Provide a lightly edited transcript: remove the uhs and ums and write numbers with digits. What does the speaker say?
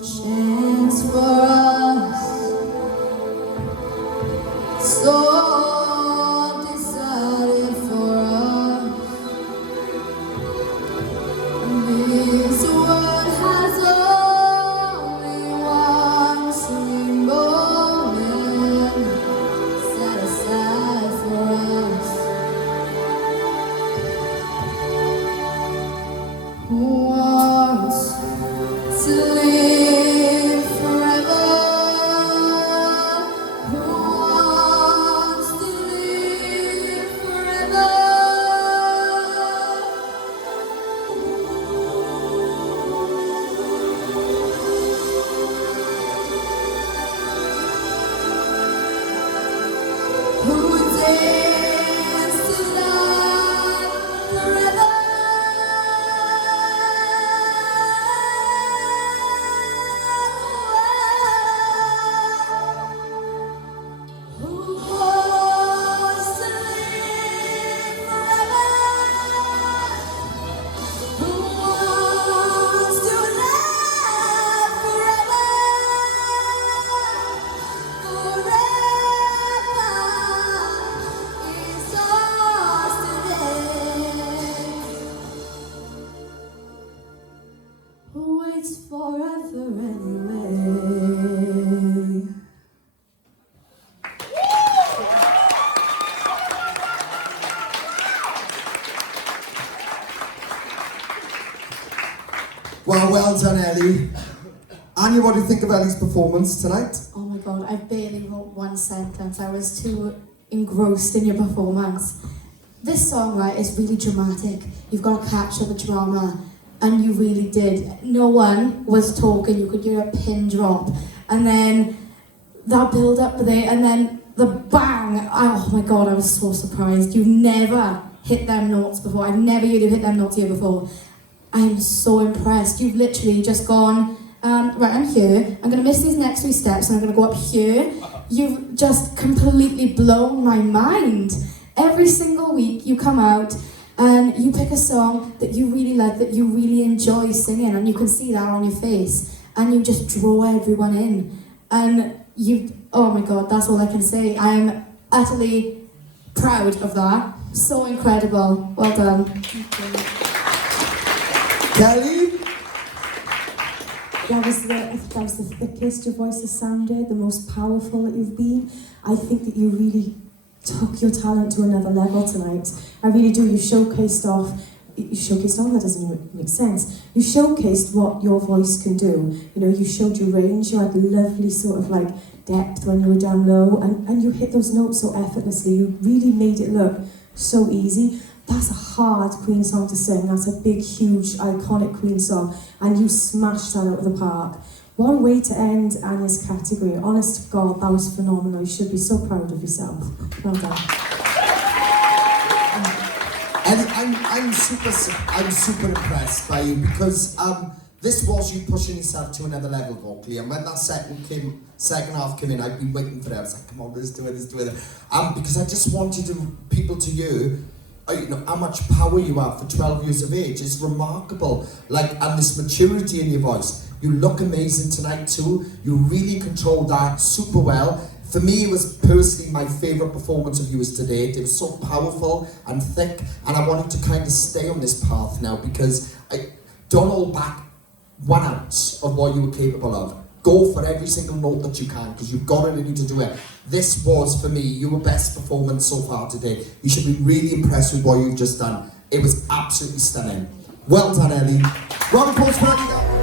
chance for us, so decided for us. This world has only one sweet moment set aside for us. Who wants to live forever? Who wants to live forever? Who dares to love forever? Who wants to live forever? Who wants to live forever? Forever is ours today. Who waits forever anyway? Well done, Ellie. Anya, what do you think of Ellie's performance tonight? Oh my god, I barely wrote one sentence. I was too engrossed in your performance. This song, right, is really dramatic. You've got to capture the drama, and you really did. No one was talking, you could hear a pin drop, and then that build up there, and then the bang. Oh my god, I was so surprised. You've never hit them notes before. I've never heard you hit them notes here before. I'm so impressed. You've literally just gone, right, I'm here, I'm going to miss these next 3 steps and I'm going to go up here. You've just completely blown my mind. Every single week you come out and you pick a song that you really like, that you really enjoy singing, and you can see that on your face, and you just draw everyone in. And you, oh my god, that's all I can say. I am utterly proud of that. So incredible. Well done. Thank you. Kelly? That was the thickest your voice has sounded, the most powerful that you've been. I think that you really took your talent to another level tonight. I really do. You showcased off, that doesn't even make sense. You showcased what your voice can do. You know, you showed your range, you had lovely sort of like depth when you were down low, and you hit those notes so effortlessly. You really made it look so easy. That's a hard Queen song to sing. That's a big, huge, iconic Queen song. And you smashed that out of the park. What a way to end Anya's category. Honest to God, that was phenomenal. You should be so proud of yourself. Well done. Ellie, I'm super impressed by you, because this was you pushing yourself to another level vocally, and when that second half came in, I'd been waiting for it. I was like, come on, let's do it. Because I just wanted people to hear, you know, how much power you have for 12 years of age. It's remarkable, and this maturity in your voice. You look amazing tonight too. You really controlled that super well. For me, it was personally my favourite performance of yours to date. It was so powerful and thick, and I wanted to kind of stay on this path now, because I don't hold back 1 ounce of what you were capable of. Go for every single note that you can, because you've got it in you to do it. This was, for me, your best performance so far today. You should be really impressed with what you've just done. It was absolutely stunning. Well done, Ellie. Round of applause for Ellie.